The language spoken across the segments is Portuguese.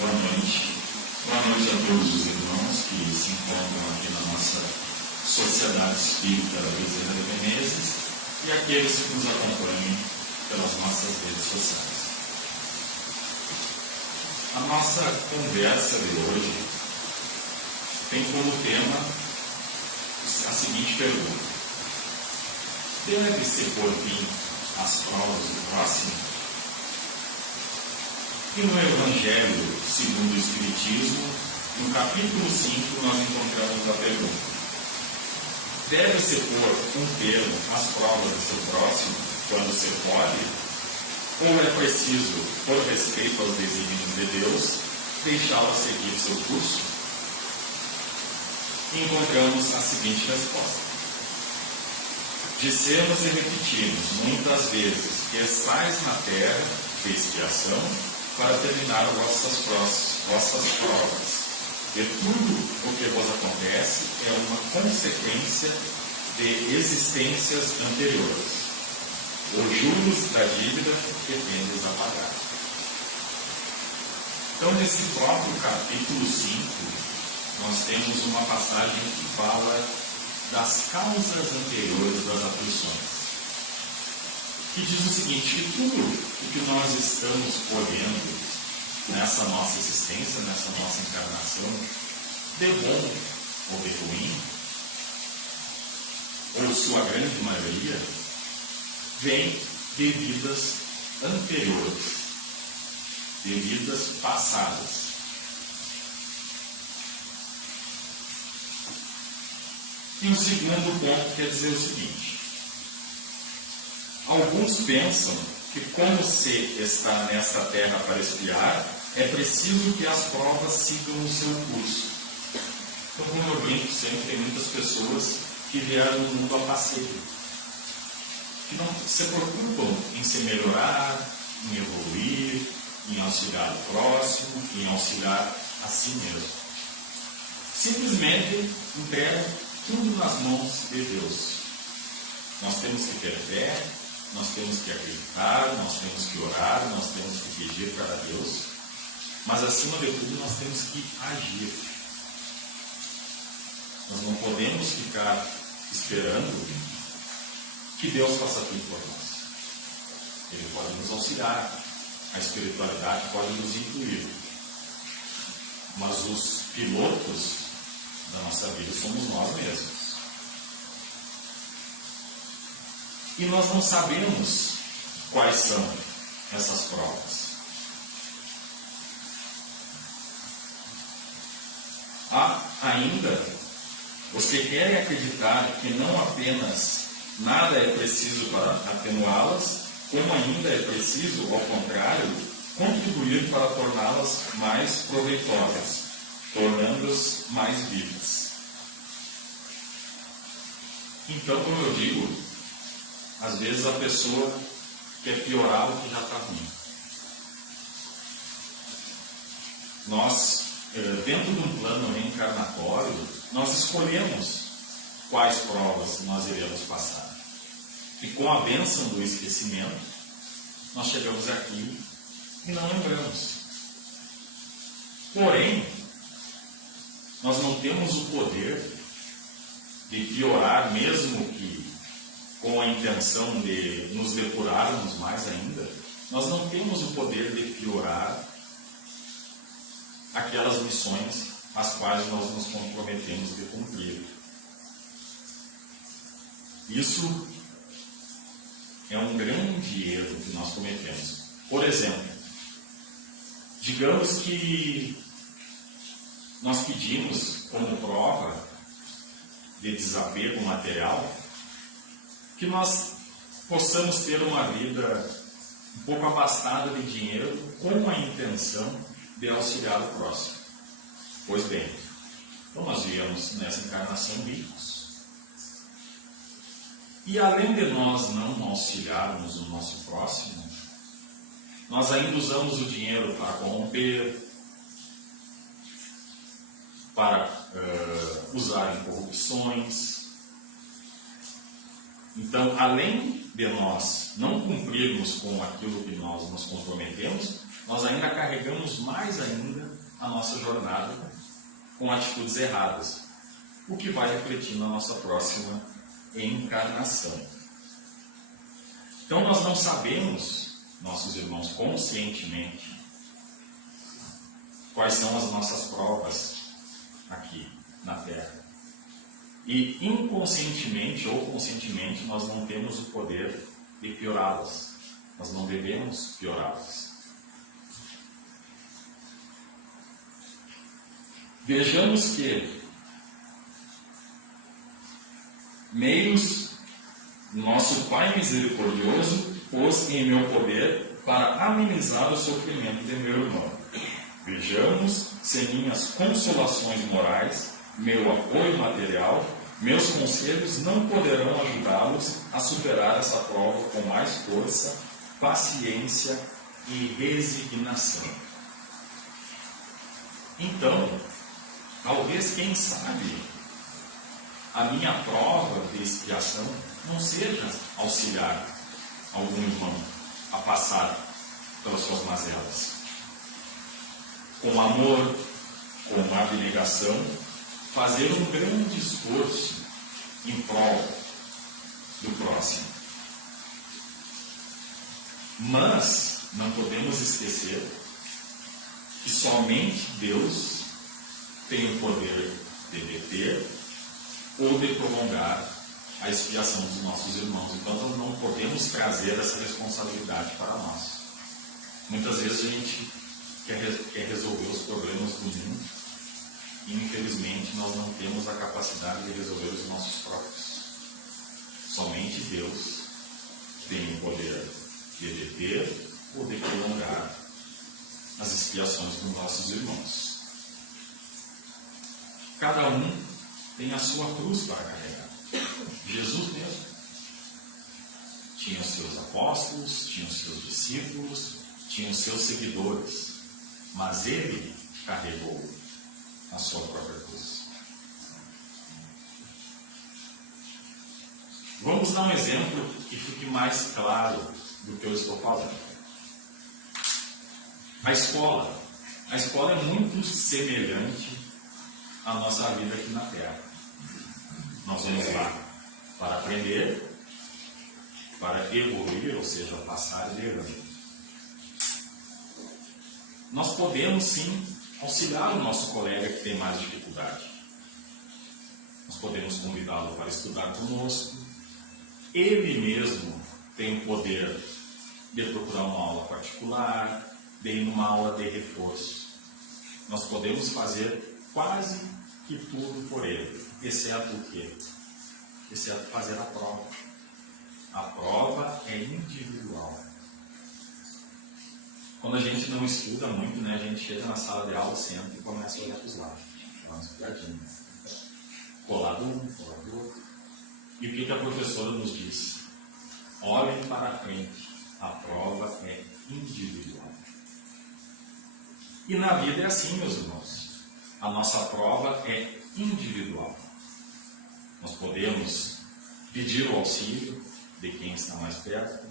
Boa noite. Boa noite a todos os irmãos que se encontram aqui na nossa Sociedade Espírita Bezerra de Menezes e aqueles que nos acompanham pelas nossas redes sociais. A nossa conversa de hoje tem como tema a seguinte pergunta: deve-se pôr fim às provas do próximo? E no Evangelho segundo o Espiritismo, no capítulo 5, nós encontramos a pergunta: deve-se pôr um termo às provas do seu próximo quando se pode? Ou é preciso, por respeito aos desígnios de Deus, deixá-lo seguir seu curso? E encontramos a seguinte resposta: dissemos e repetimos muitas vezes que estais na terra de expiação para terminar vossas provas. E tudo o que vos acontece é uma consequência de existências anteriores. Os juros da dívida que tendes a pagar. Então, nesse próprio capítulo 5, nós temos uma passagem que fala das causas anteriores das aflições, que diz o seguinte: que tudo o que nós estamos colhendo nessa nossa existência, nessa nossa encarnação, de bom ou de ruim, ou sua grande maioria, vem de vidas anteriores, de vidas passadas. E o segundo ponto quer dizer o seguinte: alguns pensam que, como se está nesta terra para expiar, é preciso que as provas sigam o seu curso. Então, como eu brinco sempre, tem muitas pessoas que vieram no mundo a passeio, que não se preocupam em se melhorar, em evoluir, em auxiliar o próximo, em auxiliar a si mesmo. Simplesmente entregam tudo nas mãos de Deus. Nós temos que ter fé, nós temos que acreditar, nós temos que orar, nós temos que pedir para Deus, mas acima de tudo nós temos que agir. Nós não podemos ficar esperando que Deus faça tudo por nós. Ele pode nos auxiliar, a espiritualidade pode nos incluir, mas os pilotos da nossa vida somos nós mesmos. E nós não sabemos quais são essas provas. Há ainda os que querem acreditar que não apenas nada é preciso para atenuá-las, como ainda é preciso, ao contrário, contribuir para torná-las mais proveitosas, tornando-as mais vivas. Então, como eu digo, às vezes a pessoa quer piorar o que já está ruim. Nós, dentro de um plano reencarnatório, nós escolhemos quais provas nós iremos passar. E com a bênção do esquecimento, nós chegamos aqui e não lembramos. Porém, nós não temos o poder de piorar, mesmo que com a intenção de nos depurarmos mais ainda. Nós não temos o poder de piorar aquelas missões às quais nós nos comprometemos de cumprir. Isso é um grande erro que nós cometemos. Por exemplo, digamos que nós pedimos como prova de desapego material que nós possamos ter uma vida um pouco abastada de dinheiro com a intenção de auxiliar o próximo. Pois bem, então nós viemos nessa encarnação ricos. E além de nós não auxiliarmos o nosso próximo, nós ainda usamos o dinheiro para corromper, para usar em corrupções. Então, além de nós não cumprirmos com aquilo que nós nos comprometemos, nós ainda carregamos mais ainda a nossa jornada com atitudes erradas, o que vai refletir na nossa próxima encarnação. Então nós não sabemos, nossos irmãos, conscientemente, quais são as nossas provas aqui na Terra. E inconscientemente ou conscientemente nós não temos o poder de piorá-las. Nós não devemos piorá-las. Vejamos que meios nosso Pai misericordioso pôs em meu poder para amenizar o sofrimento de meu irmão. Vejamos se minhas consolações morais, meu apoio material, meus conselhos não poderão ajudá-los a superar essa prova com mais força, paciência e resignação. Então, talvez, quem sabe, a minha prova de expiação não seja auxiliar algum irmão a passar pelas suas mazelas. Com amor, com abnegação, fazer um grande esforço em prol do próximo. Mas não podemos esquecer que somente Deus tem o poder de deter ou de prolongar a expiação dos nossos irmãos. Então nós não podemos trazer essa responsabilidade para nós. Muitas vezes a gente quer resolver os problemas do mundo e infelizmente nós não temos a capacidade de resolver os nossos próprios. Somente Deus tem o poder de deter ou de prolongar as expiações dos nossos irmãos. Cada um tem a sua cruz para carregar. Jesus mesmo tinha os seus apóstolos, tinha os seus discípulos, tinha os seus seguidores, mas ele carregou a sua própria cruz. Vamos dar um exemplo que fique mais claro do que eu estou falando. A escola é muito semelhante à nossa vida aqui na Terra. Nós vamos lá para aprender, para evoluir, ou seja, passar de ano. Nós podemos sim auxiliar o nosso colega que tem mais dificuldade. Nós podemos convidá-lo para estudar conosco. Ele mesmo tem o poder de procurar uma aula particular, de ir numa aula de reforço. Nós podemos fazer quase que tudo por ele, exceto o quê? Exceto fazer a prova. A prova é individual. Quando a gente não estuda muito, a gente chega na sala de aula, senta e começa a olhar para os lados. Dá uma estugadinha. Colado um, colado outro. E o que a professora nos diz? Olhem para frente. A prova é individual. E na vida é assim, meus irmãos. A nossa prova é individual. Nós podemos pedir o auxílio de quem está mais perto.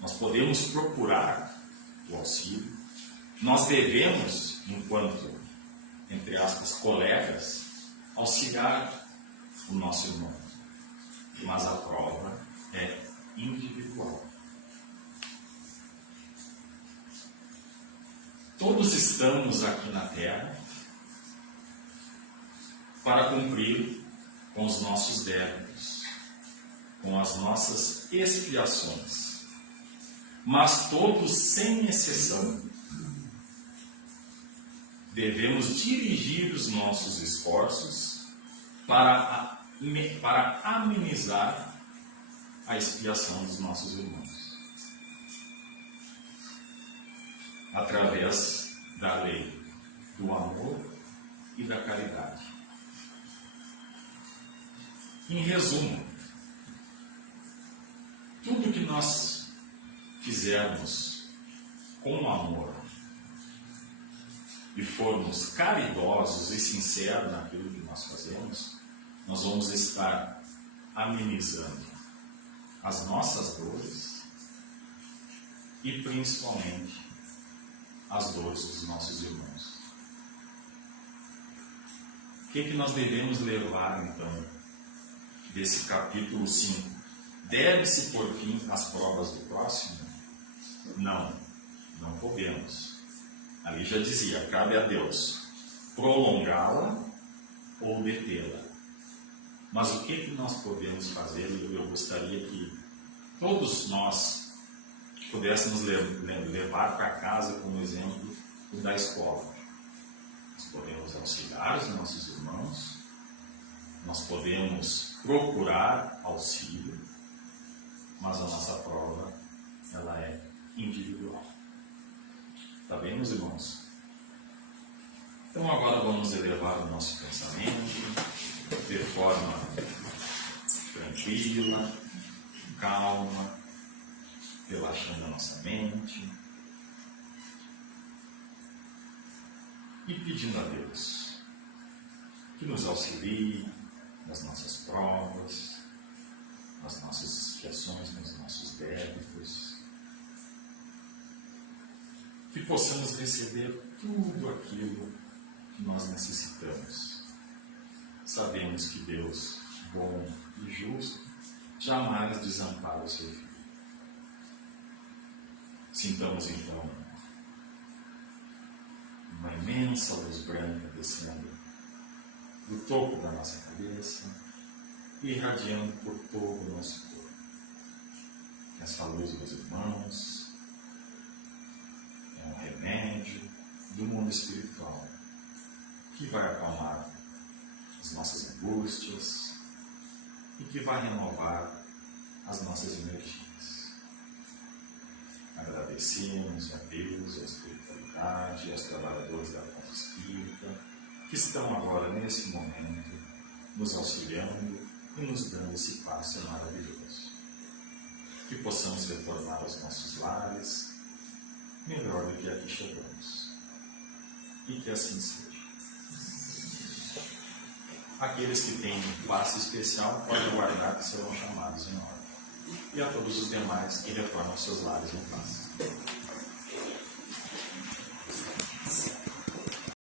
Nós podemos procurar o auxílio. Nós devemos, enquanto, entre aspas, colegas, auxiliar o nosso irmão. Mas a prova é individual. Todos estamos aqui na Terra para cumprir com os nossos débitos, com as nossas expiações. Mas todos, sem exceção, devemos dirigir os nossos esforços para amenizar a expiação dos nossos irmãos, através da lei do amor e da caridade. Em resumo, tudo que nós fizermos com amor e formos caridosos e sinceros naquilo que nós fazemos, nós vamos estar amenizando as nossas dores e principalmente as dores dos nossos irmãos. O que nós devemos levar, então, desse capítulo 5? Deve-se pôr fim às provas do próximo? Não, não podemos. Ali já dizia, cabe a Deus prolongá-la ou detê-la. Mas o que nós podemos fazer? Eu gostaria que todos nós pudéssemos levar para casa como exemplo o da escola. Nós podemos auxiliar os nossos irmãos, nós podemos procurar auxílio, mas a nossa prova, ela é individual. Está bem, meus irmãos? Então agora vamos elevar o nosso pensamento de forma tranquila, calma, relaxando a nossa mente e pedindo a Deus que nos auxilie nas nossas provas, nas nossas expiações, nos nossos débitos, que possamos receber tudo aquilo que nós necessitamos. Sabemos que Deus, bom e justo, jamais desampara o seu filho. Sintamos então uma imensa luz branca descendo do topo da nossa cabeça e irradiando por todo o nosso corpo. Essa luz, meus irmãos, é um remédio do mundo espiritual que vai acalmar as nossas angústias e que vai renovar as nossas energias. Agradecemos a Deus, a espiritualidade, aos trabalhadores da casa espírita que estão agora, nesse momento, nos auxiliando e nos dando esse passo maravilhoso. Que possamos retornar aos nossos lares melhor do que aqui chegamos. E que assim seja. Aqueles que têm passe especial podem aguardar que serão chamados em ordem. E a todos os demais que retornam aos seus lares em paz.